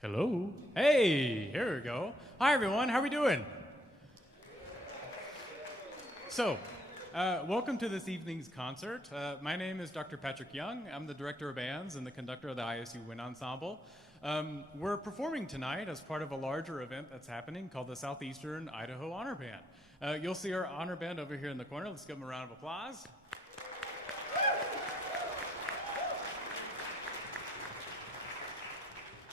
Hello. Hey, here we go. Hi, everyone. How are we doing? Welcome to this evening's concert. My name is Dr. Patrick Young. I'm the director of bands and the conductor of the ISU Wind Ensemble. We're performing tonight as part of a larger event that's happening called the Southeastern Idaho Honor Band. You'll see our honor band over here in the corner. Let's give them a round of applause.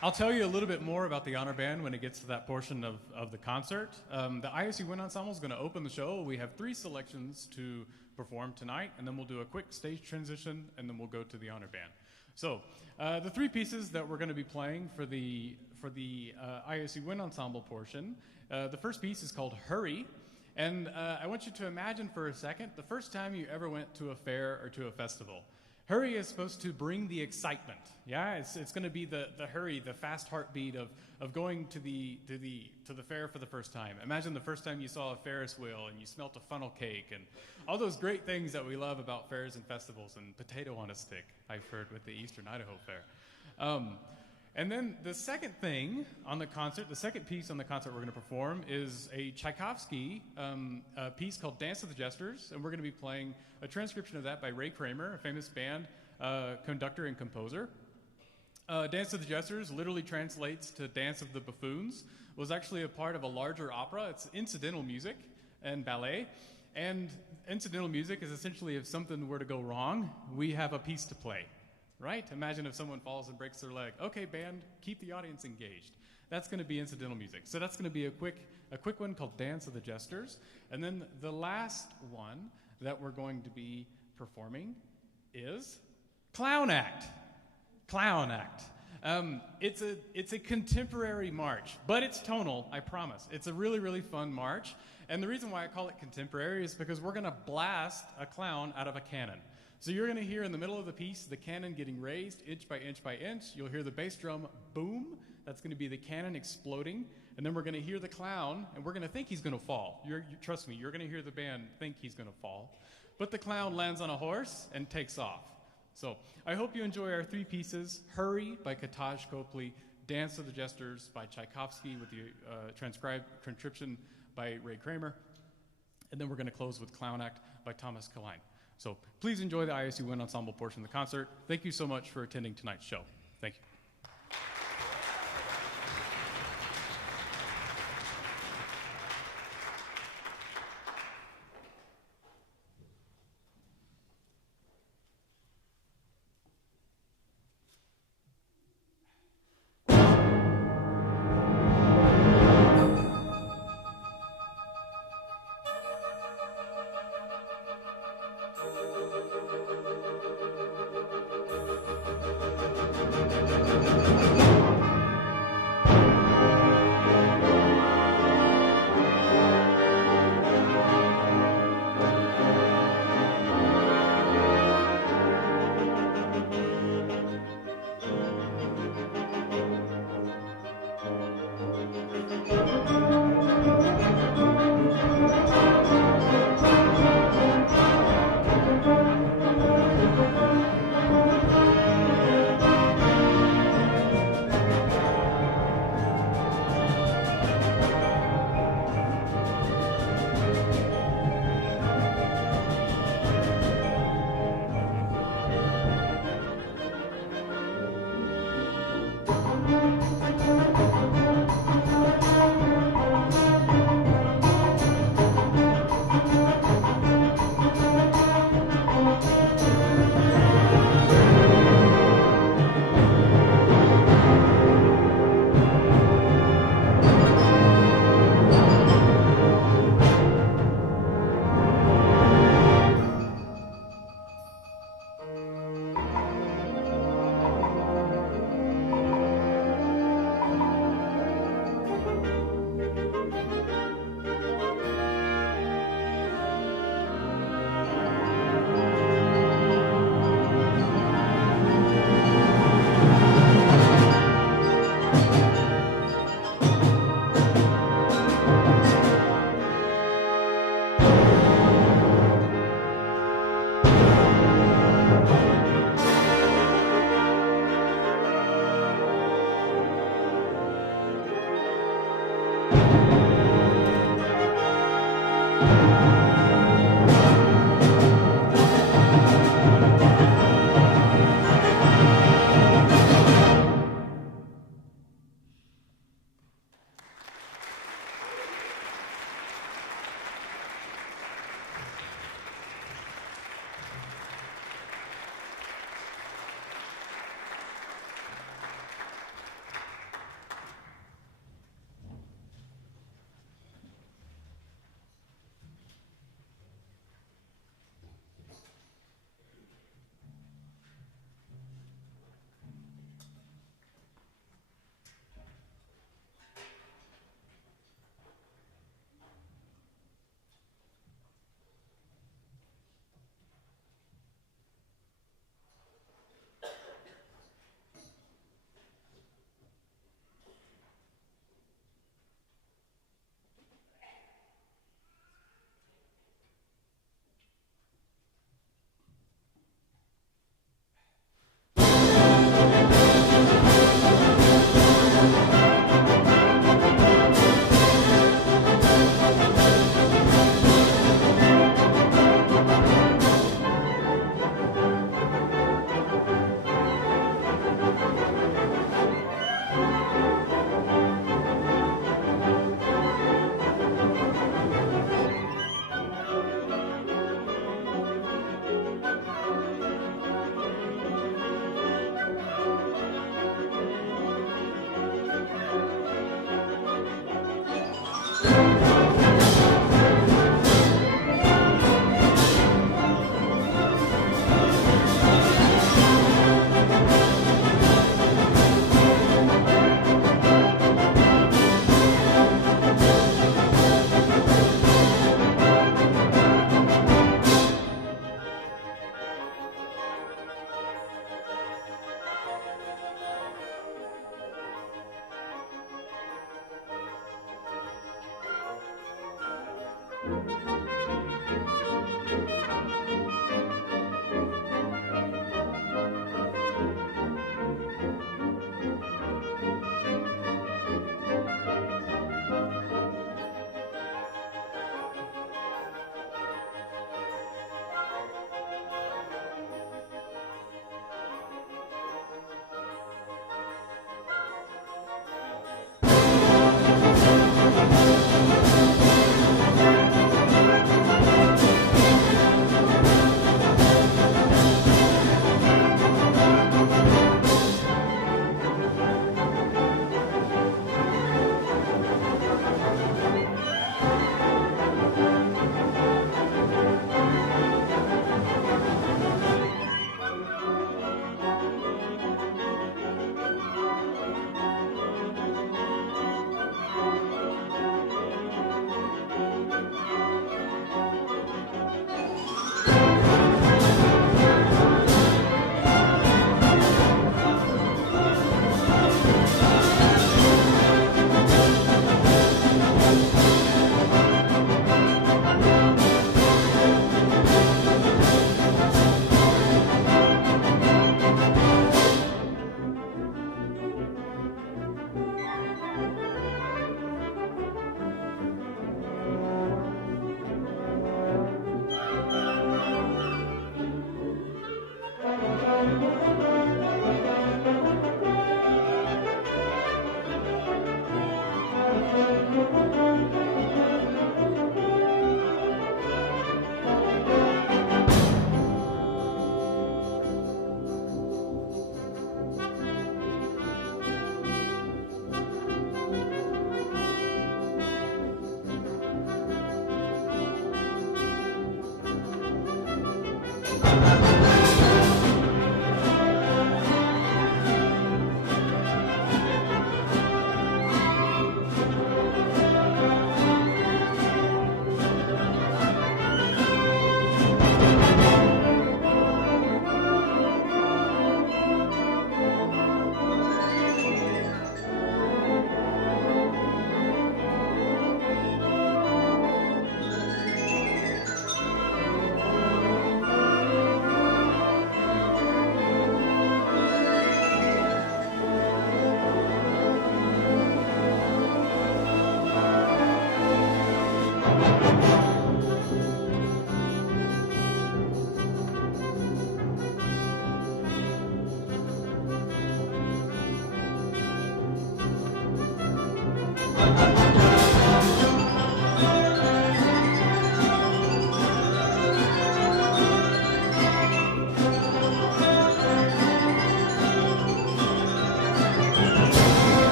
I'll tell you a little bit more about the honor band when it gets to that portion of the concert. The ISU Wind Ensemble is going to open the show. We have 3 selections to perform tonight, and then we'll do a quick stage transition, and then we'll go to the honor band. So the 3 pieces that we're going to be playing for the ISU Wind Ensemble portion, the first piece is called Hurry. And I want you to imagine for a second the first time you ever went to a fair or to a festival. Hurry is supposed to bring the excitement. Yeah, it's going to be the hurry, the fast heartbeat of going to the fair for the first time. Imagine the first time you saw a Ferris wheel and you smelt a funnel cake and all those great things that we love about fairs and festivals and potato on a stick, I've heard with the Eastern Idaho Fair. And then the second thing on the concert, the second piece on the concert we're going to perform is a Tchaikovsky piece called Dance of the Jesters, and we're going to be playing a transcription of that by Ray Kramer, a famous band conductor and composer. Dance of the Jesters literally translates to Dance of the Buffoons, was actually a part of a larger opera. It's incidental music and ballet, and incidental music is essentially if something were to go wrong, we have a piece to play. Right? Imagine if someone falls and breaks their leg. Okay, band, keep the audience engaged. That's going to be incidental music. So that's going to be a quick one called Dance of the Jesters. And then the last one that we're going to be performing is Clown Act. Clown Act. It's a contemporary march, but it's tonal, I promise. It's a really, really fun march. And the reason why I call it contemporary is because we're going to blast a clown out of a cannon. So you're going to hear in the middle of the piece the cannon getting raised inch by inch by inch. You'll hear the bass drum boom. That's going to be the cannon exploding. And then we're going to hear the clown, and we're going to think he's going to fall. Trust me, you're going to hear the band think he's going to fall. But the clown lands on a horse and takes off. So I hope you enjoy our 3 pieces. Hurry by Kataj Copley, Dance of the Jesters by Tchaikovsky with the transcribed transcription by Ray Kramer. And then we're going to close with Clown Act by Thomas Kaline. So please enjoy the ISU Wind Ensemble portion of the concert. Thank you so much for attending tonight's show. Thank you.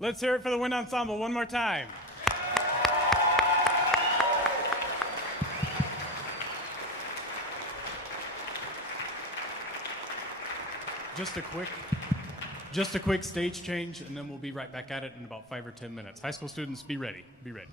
Let's hear it for the wind ensemble one more time. Just a quick stage change, and then we'll be right back at it in about 5 or 10 minutes. High school students, be ready. Be ready.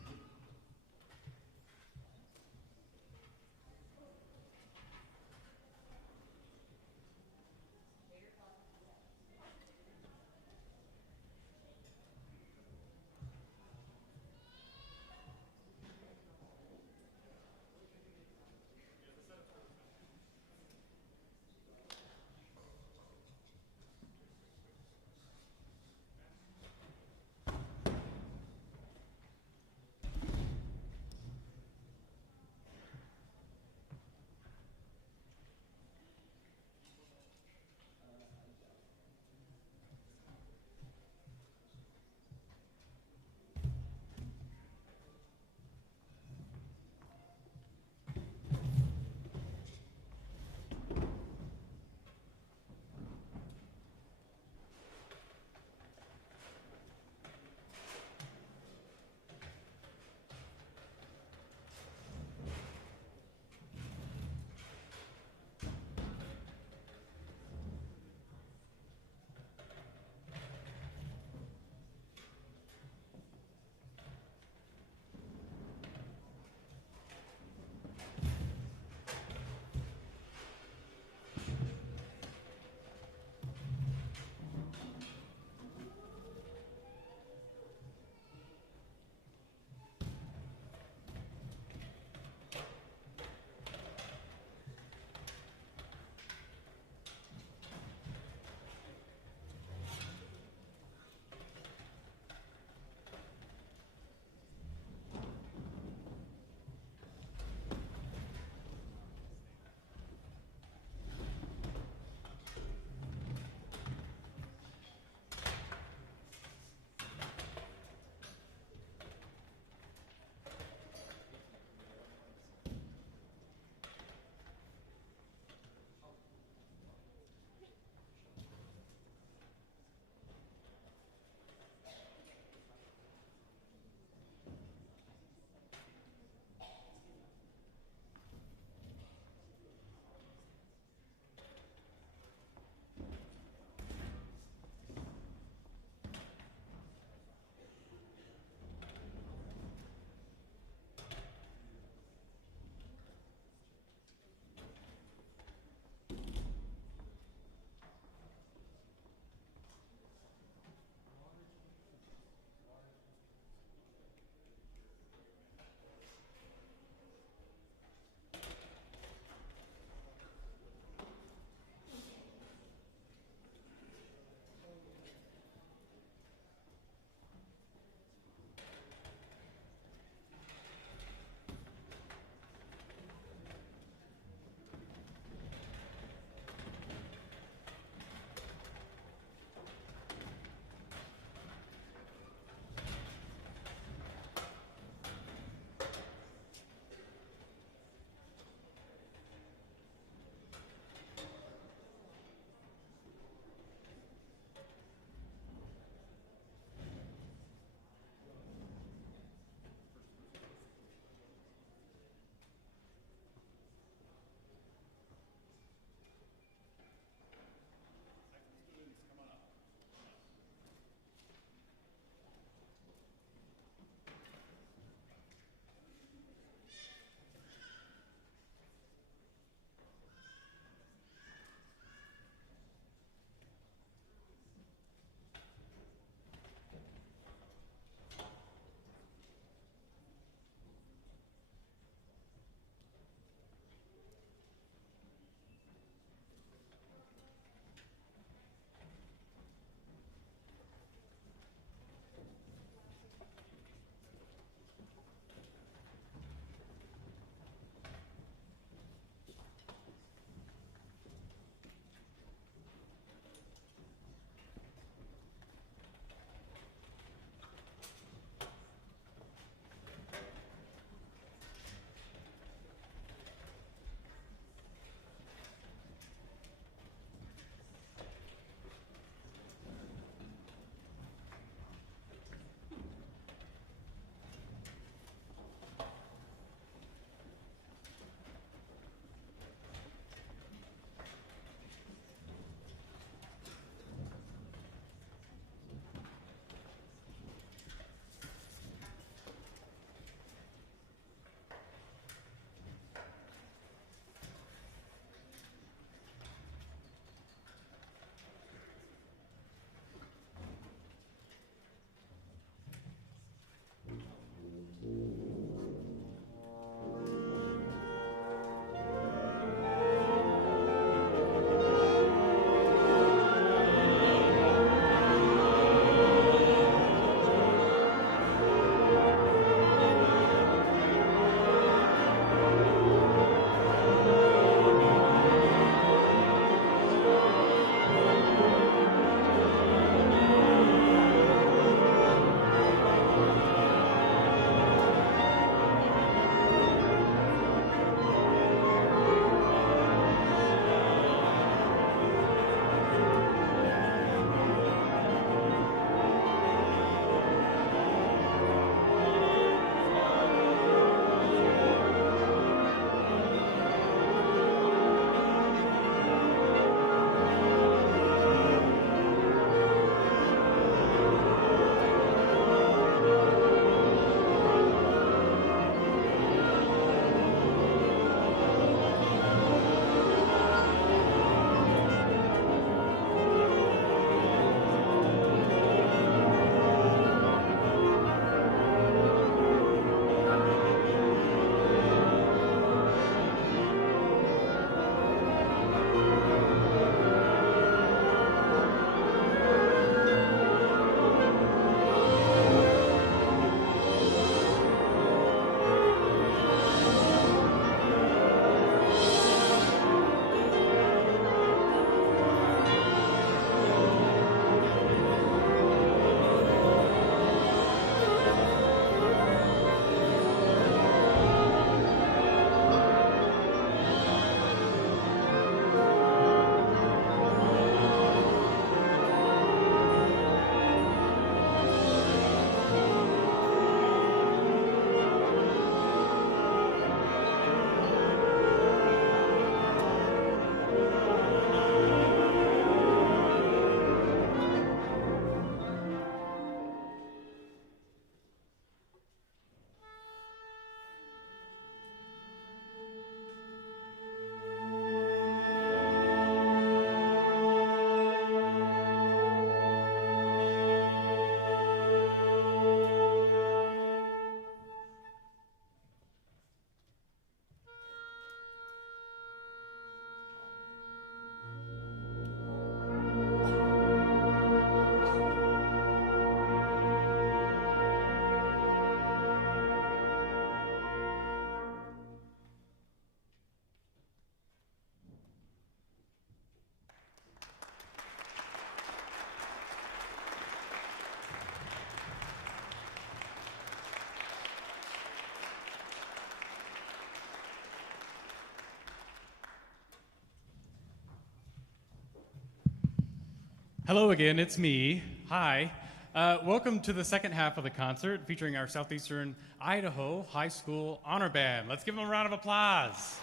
Hello again, it's me. Hi. Welcome to the second half of the concert featuring our Southeastern Idaho High School Honor Band. Let's give them a round of applause.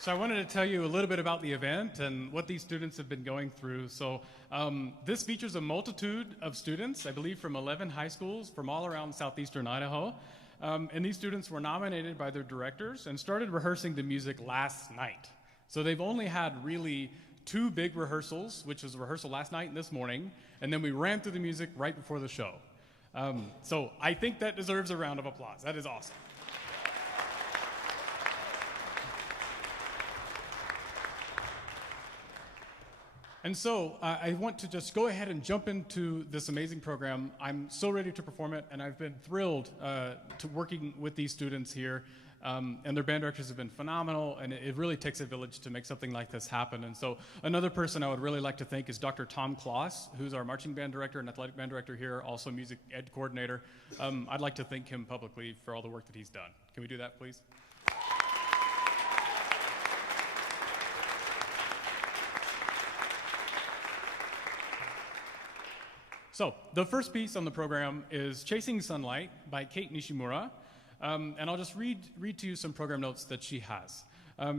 So I wanted to tell you a little bit about the event and what these students have been going through. So this features a multitude of students, I believe from 11 high schools from all around southeastern Idaho. And these students were nominated by their directors and started rehearsing the music last night. So they've only had really 2 big rehearsals, which was a rehearsal last night and this morning, and then we ran through the music right before the show. So I think that deserves a round of applause. That is awesome. And so I want to just go ahead and jump into this amazing program. I'm so ready to perform it, and I've been thrilled to working with these students here. And their band directors have been phenomenal, and it really takes a village to make something like this happen. And so another person I would really like to thank is Dr. Tom Kloss, who's our marching band director and athletic band director here, also music ed coordinator. I'd like to thank him publicly for all the work that he's done. Can we do that, please? So the first piece on the program is Chasing Sunlight by Kate Nishimura. And I'll just read to you some program notes that she has.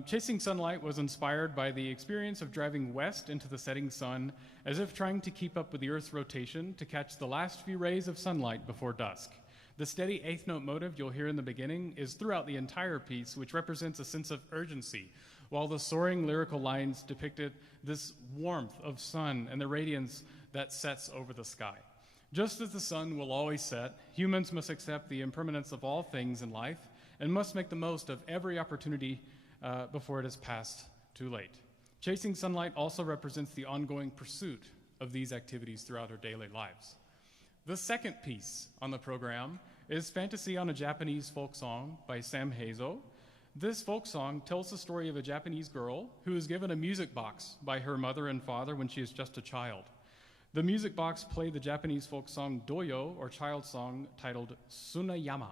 Chasing Sunlight was inspired by the experience of driving west into the setting sun, as if trying to keep up with the Earth's rotation to catch the last few rays of sunlight before dusk. The steady eighth note motive you'll hear in the beginning is throughout the entire piece, which represents a sense of urgency, while the soaring lyrical lines depicted this warmth of sun and the radiance that sets over the sky. Just as the sun will always set, humans must accept the impermanence of all things in life and must make the most of every opportunity before it is past too late. Chasing Sunlight also represents the ongoing pursuit of these activities throughout our daily lives. The second piece on the program is Fantasy on a Japanese Folk Song by Sam Hazo. This folk song tells the story of a Japanese girl who is given a music box by her mother and father when she is just a child. The music box played the Japanese folk song Doyo, or child song, titled Tsunayama.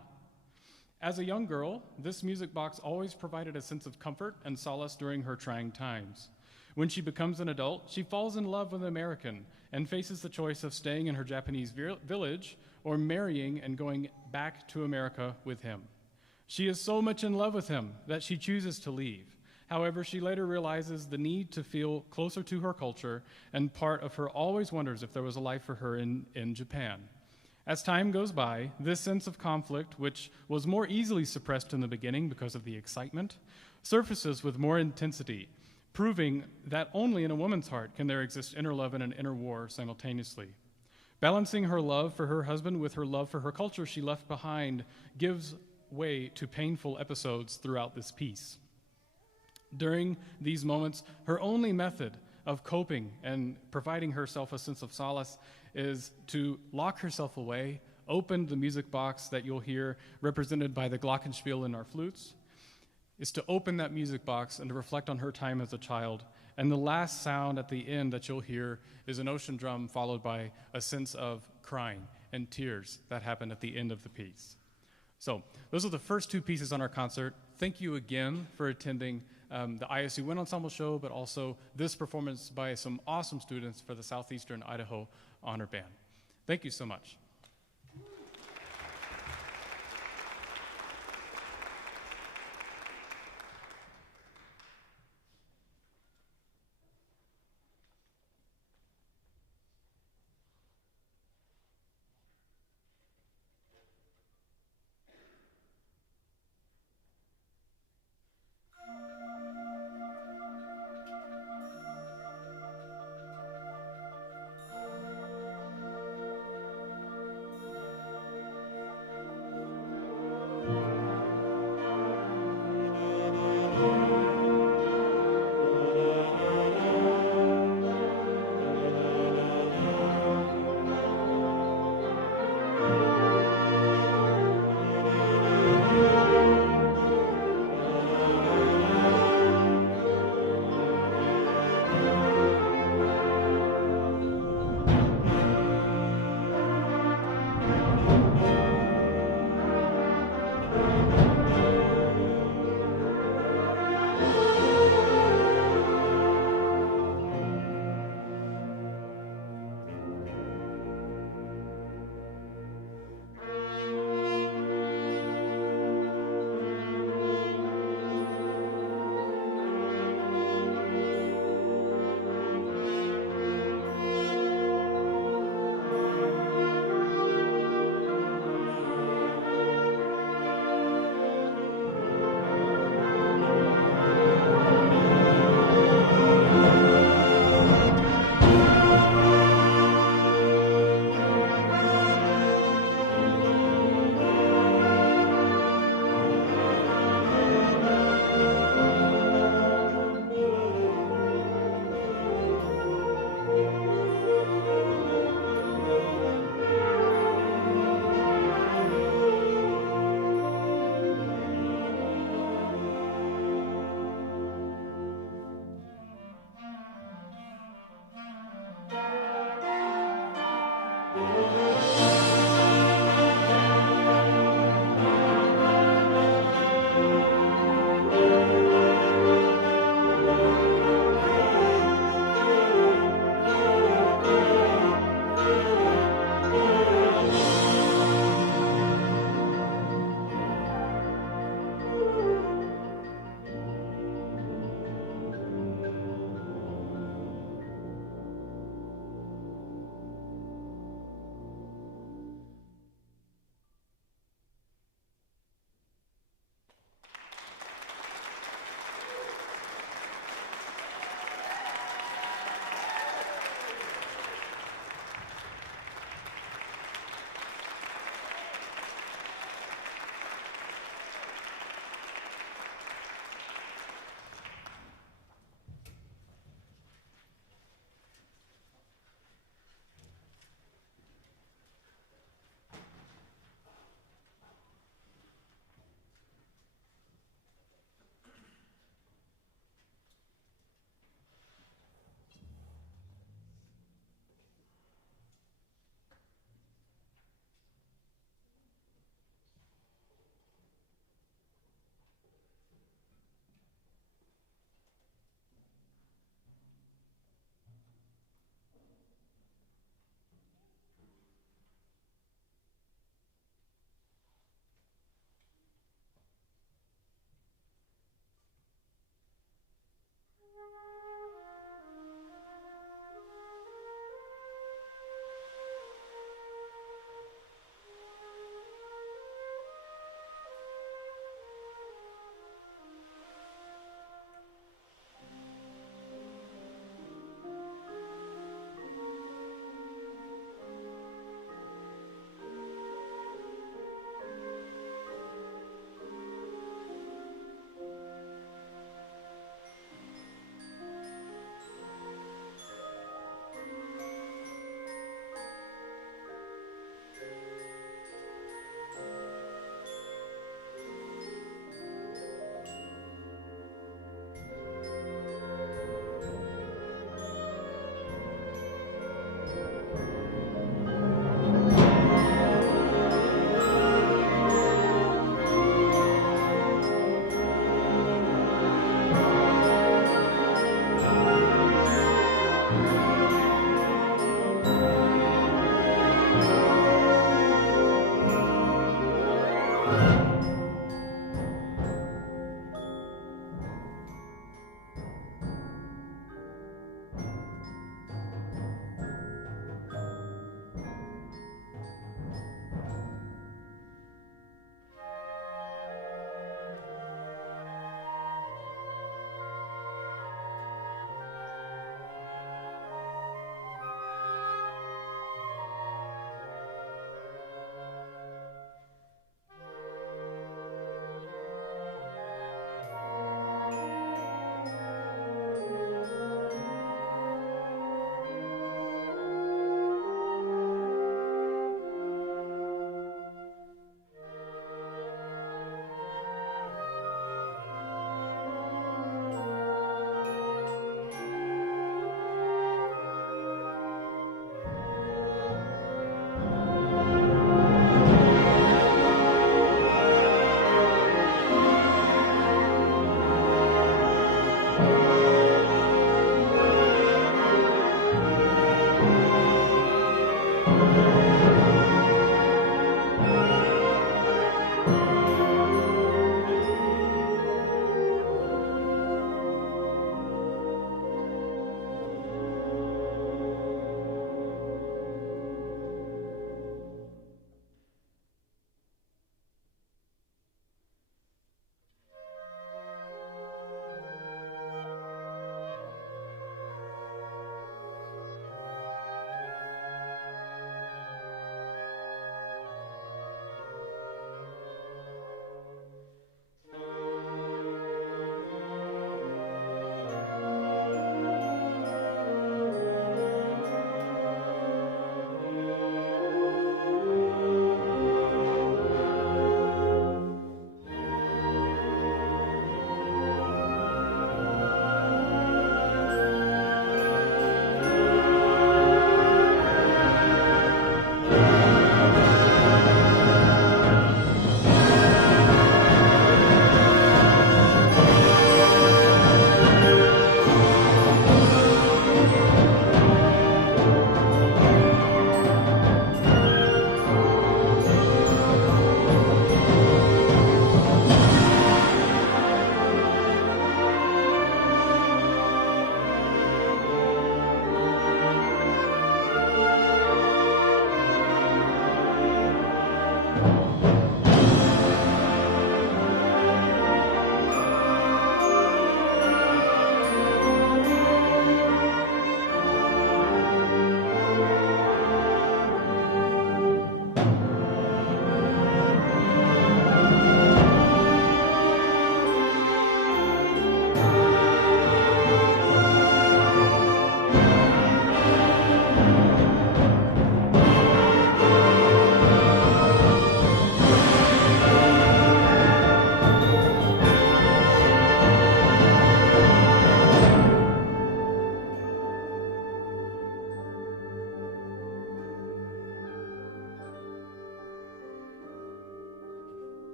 As a young girl, this music box always provided a sense of comfort and solace during her trying times. When she becomes an adult, she falls in love with an American and faces the choice of staying in her Japanese village or marrying and going back to America with him. She is so much in love with him that she chooses to leave. However, she later realizes the need to feel closer to her culture, and part of her always wonders if there was a life for her in Japan. As time goes by, this sense of conflict, which was more easily suppressed in the beginning because of the excitement, surfaces with more intensity, proving that only in a woman's heart can there exist inner love and an inner war simultaneously. Balancing her love for her husband with her love for her culture she left behind gives way to painful episodes throughout this piece. During these moments, her only method of coping and providing herself a sense of solace is to lock herself away, open the music box that you'll hear represented by the glockenspiel in our flutes, is to open that music box and to reflect on her time as a child. And the last sound at the end that you'll hear is an ocean drum followed by a sense of crying and tears that happen at the end of the piece. So those are the first 2 pieces on our concert. Thank you again for attending the ISU Wind Ensemble show, but also this performance by some awesome students for the Southeastern Idaho Honor Band. Thank you so much.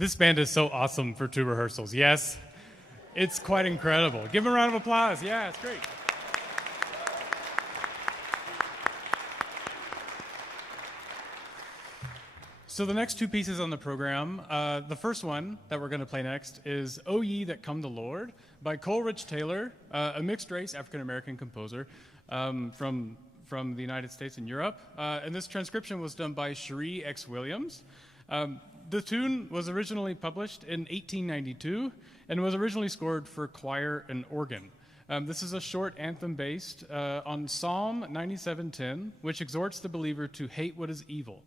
This band is so awesome for two rehearsals. Yes, it's quite incredible. Give them a round of applause. Yeah, it's great. So the next two pieces on the program, the first one that we're going to play next is "O Ye That Come the Lord" by Coleridge Taylor, a mixed-race African-American composer from the United States and Europe. And this transcription was done by Cherie X. Williams. The tune was originally published in 1892 and was originally scored for choir and organ. This is a short anthem based on Psalm 97:10, which exhorts the believer to hate what is evil.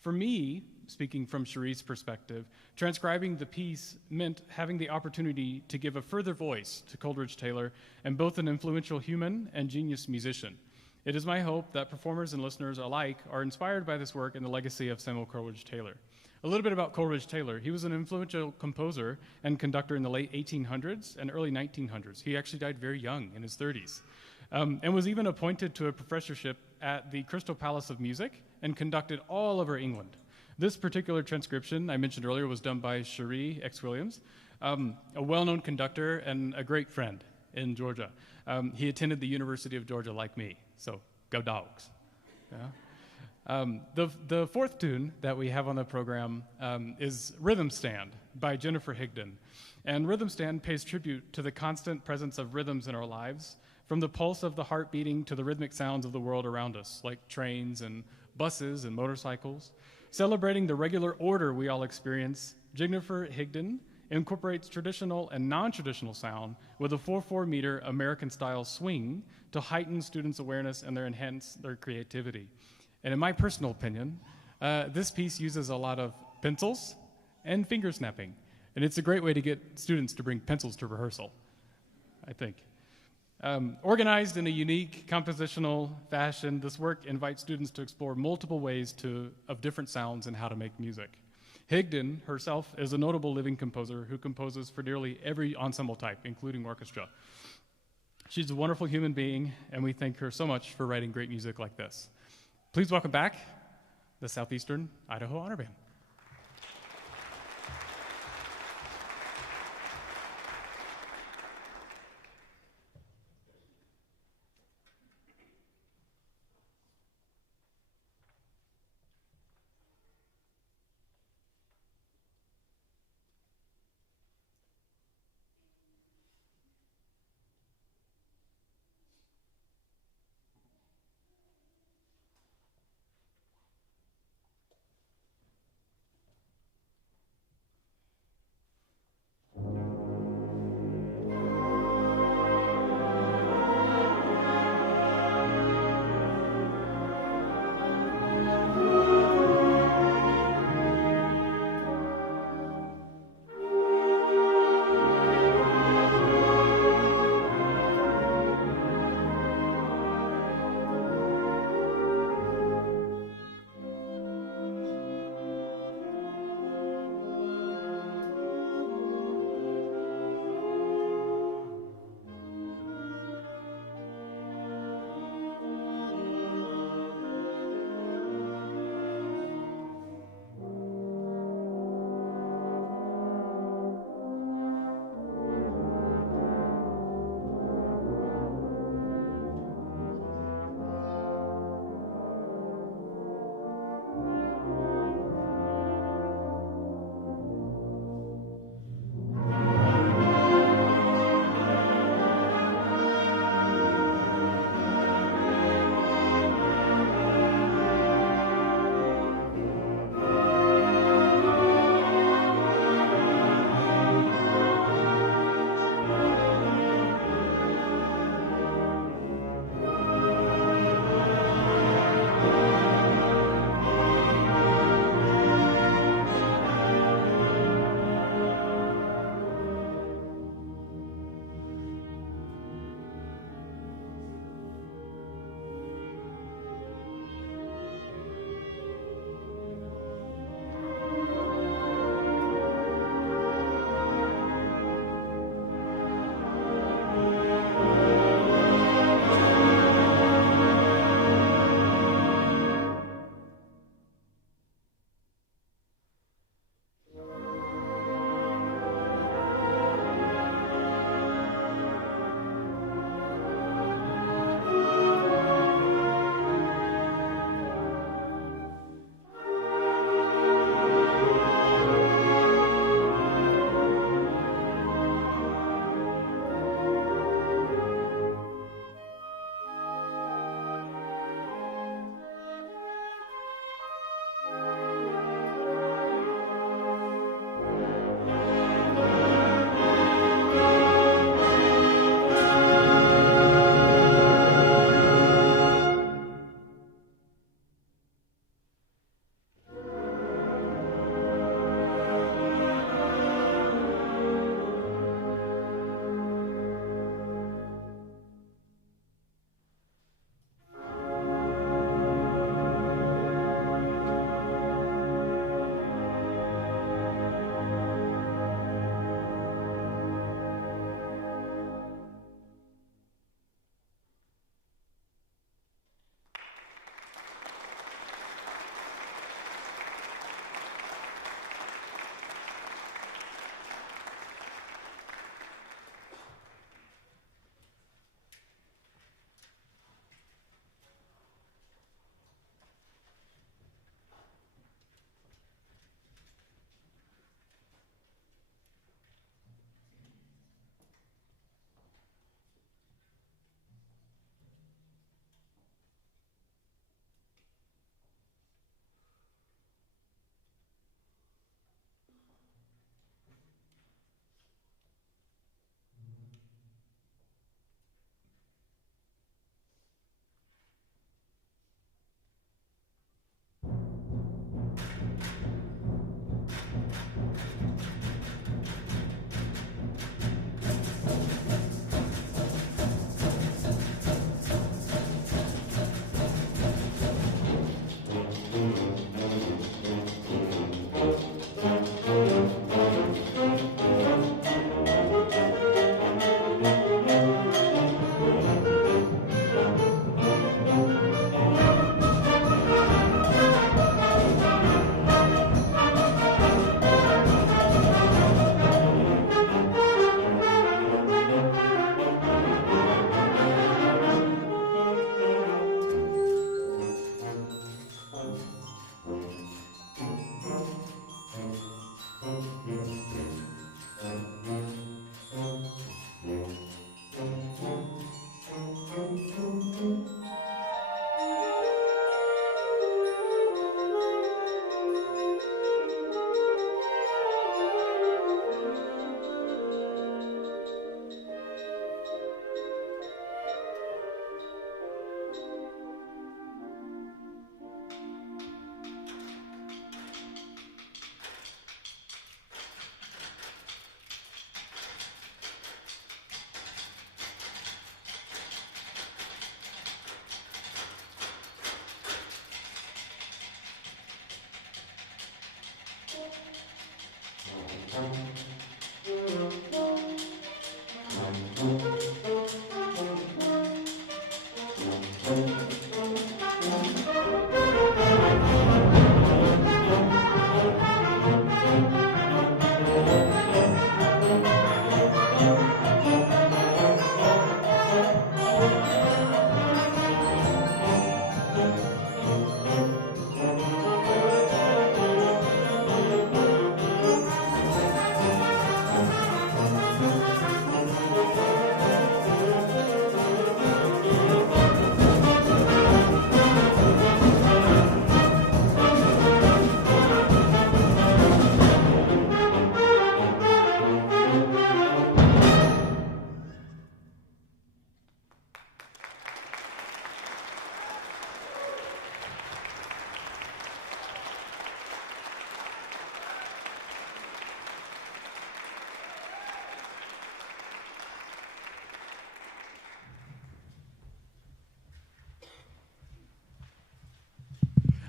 For me, speaking from Cherie's perspective, transcribing the piece meant having the opportunity to give a further voice to Coleridge Taylor and both an influential human and genius musician. It is my hope that performers and listeners alike are inspired by this work and the legacy of Samuel Coleridge Taylor. A little bit about Coleridge Taylor. He was an influential composer and conductor in the late 1800s and early 1900s. He actually died very young, in his 30s, and was even appointed to a professorship at the Crystal Palace of Music and conducted all over England. This particular transcription I mentioned earlier was done by Cherie X. Williams, a well-known conductor and a great friend in Georgia. He attended the University of Georgia like me, so go Dogs. Yeah. The fourth tune that we have on the program is Rhythm Stand by Jennifer Higdon. And Rhythm Stand pays tribute to the constant presence of rhythms in our lives, from the pulse of the heart beating to the rhythmic sounds of the world around us, like trains and buses and motorcycles. Celebrating the regular order we all experience, Jennifer Higdon incorporates traditional and non-traditional sound with a 4/4 meter American-style swing to heighten students' awareness and enhance their creativity. And in my personal opinion, this piece uses a lot of pencils and finger snapping. And it's a great way to get students to bring pencils to rehearsal, I think. Organized in a unique compositional fashion, this work invites students to explore multiple ways of different sounds and how to make music. Higdon herself is a notable living composer who composes for nearly every ensemble type, including orchestra. She's a wonderful human being, and we thank her so much for writing great music like this. Please welcome back the Southeastern Idaho Honor Band.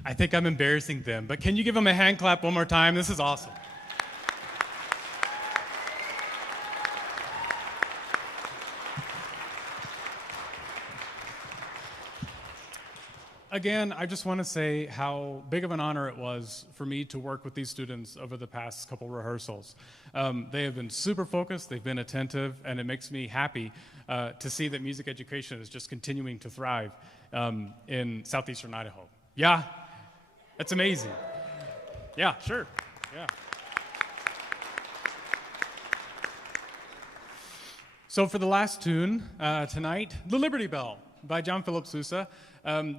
I think I'm embarrassing them, but can you give them a hand clap one more time? This is awesome. Again, I just want to say how big of an honor it was for me to work with these students over the past couple rehearsals. They have been super focused, they've been attentive, and it makes me happy to see that music education is just continuing to thrive in Southeastern Idaho. Yeah, that's amazing. Yeah, sure, yeah. So for the last tune tonight, The Liberty Bell by John Philip Sousa.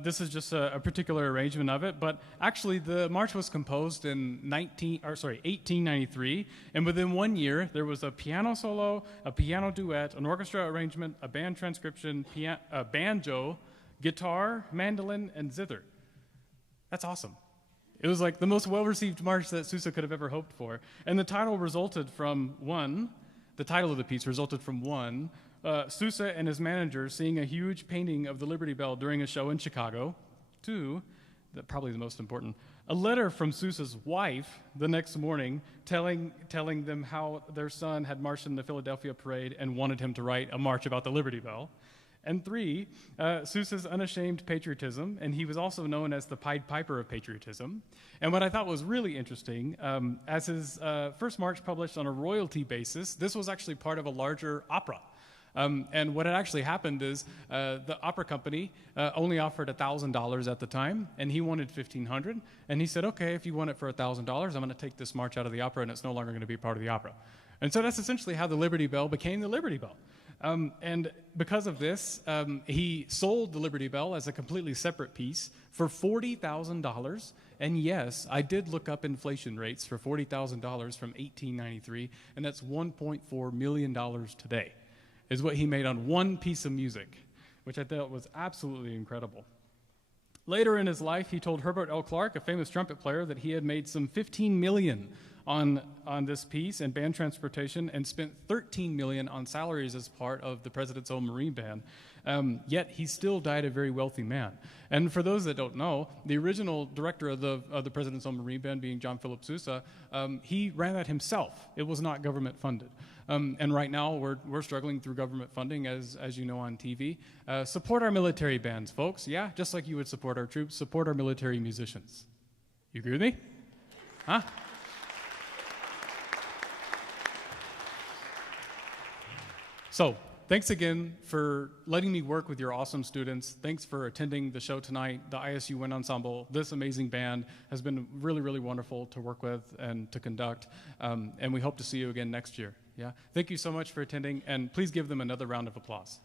This is just a particular arrangement of it, but actually the march was composed in 1893, and within 1 year there was a piano solo, a piano duet, an orchestra arrangement, a band transcription, banjo, guitar, mandolin, and zither. That's awesome. It was like the most well-received march that Sousa could have ever hoped for, and the title of the piece resulted from Sousa and his manager seeing a huge painting of the Liberty Bell during a show in Chicago. 2, probably the most important, a letter from Sousa's wife the next morning telling them how their son had marched in the Philadelphia parade and wanted him to write a march about the Liberty Bell. And 3, Sousa's unashamed patriotism, and he was also known as the Pied Piper of patriotism. And what I thought was really interesting, as his first march published on a royalty basis, this was actually part of a larger opera. And what had actually happened is the opera company only offered $1,000 at the time, and he wanted $1,500. And he said, okay, if you want it for $1,000, I'm going to take this march out of the opera, and it's no longer going to be part of the opera. And so that's essentially how the Liberty Bell became the Liberty Bell. And because of this, he sold the Liberty Bell as a completely separate piece for $40,000. And yes, I did look up inflation rates for $40,000 from 1893, and that's $1.4 million today, is what he made on one piece of music, which I thought was absolutely incredible. Later in his life, he told Herbert L. Clark, a famous trumpet player, that he had made some $15 million on this piece and band transportation, and spent $13 million on salaries as part of the President's Own Marine Band. Yet he still died a very wealthy man. And for those that don't know, the original director of the President's Own Marine Band, being John Philip Sousa, he ran that himself. It was not government funded. And right now we're struggling through government funding, as you know, on TV. Support our military bands, folks. Yeah, just like you would support our troops, support our military musicians. You agree with me? Huh? So, thanks again for letting me work with your awesome students. Thanks for attending the show tonight. The ISU Wind Ensemble, this amazing band, has been really, really wonderful to work with and to conduct. And we hope to see you again next year. Yeah? Thank you so much for attending, and please give them another round of applause.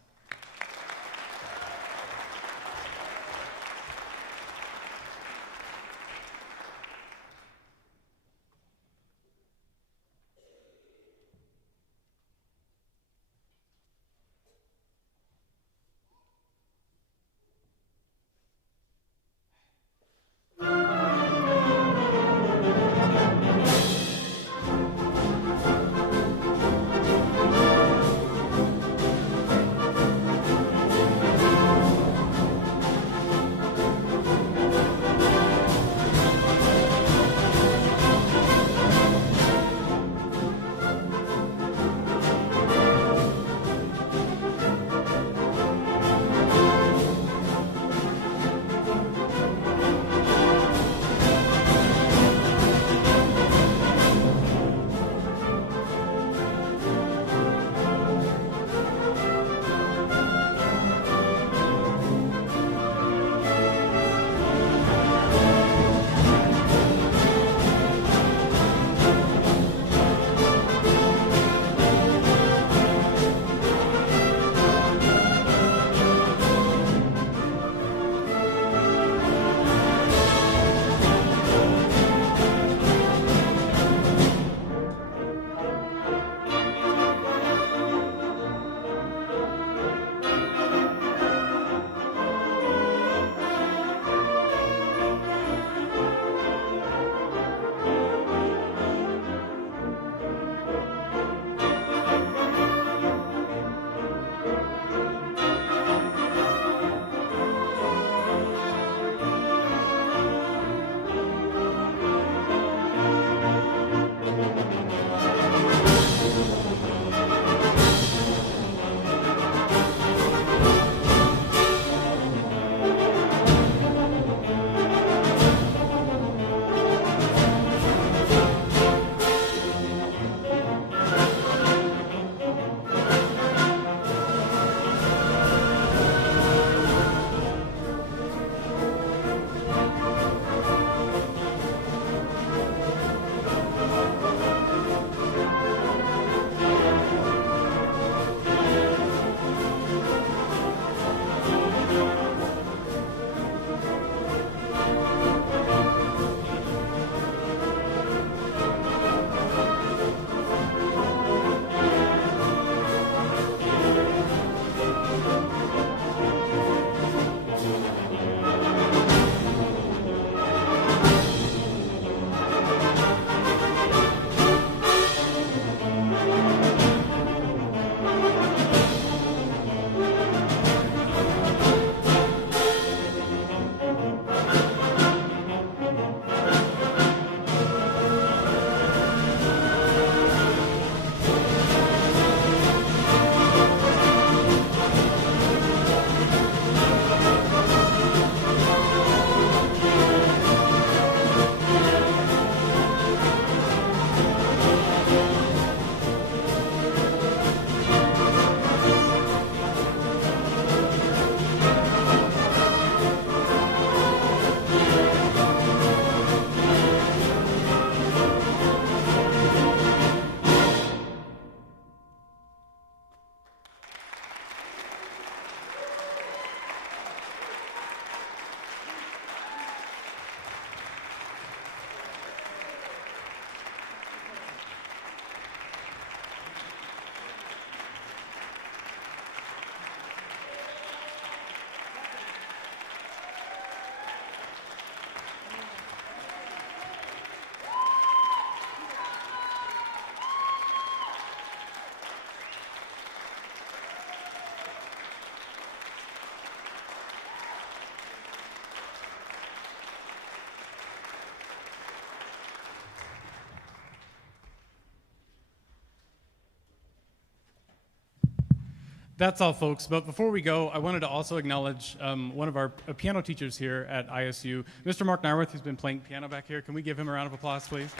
That's all, folks. But before we go, I wanted to also acknowledge one of our piano teachers here at ISU, Mr. Mark Nyworth, who's been playing piano back here. Can we give him a round of applause, please?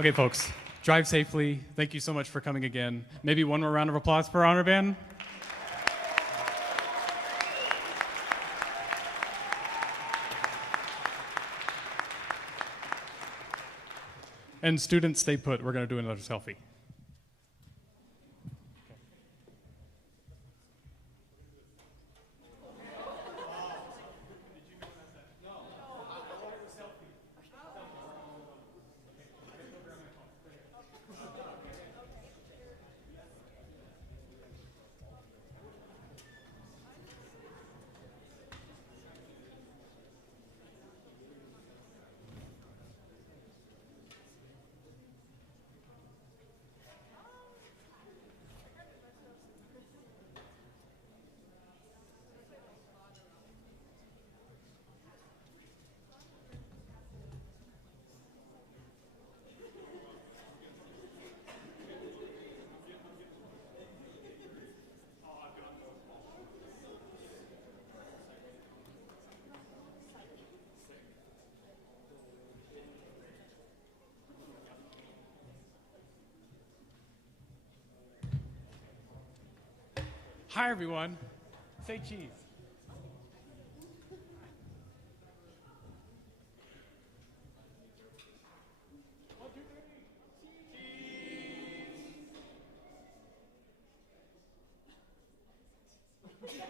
Okay, folks, drive safely. Thank you so much for coming again. Maybe one more round of applause for our honor band. And students, stay put. We're going to do another selfie. Hi, everyone. Say cheese. Cheese.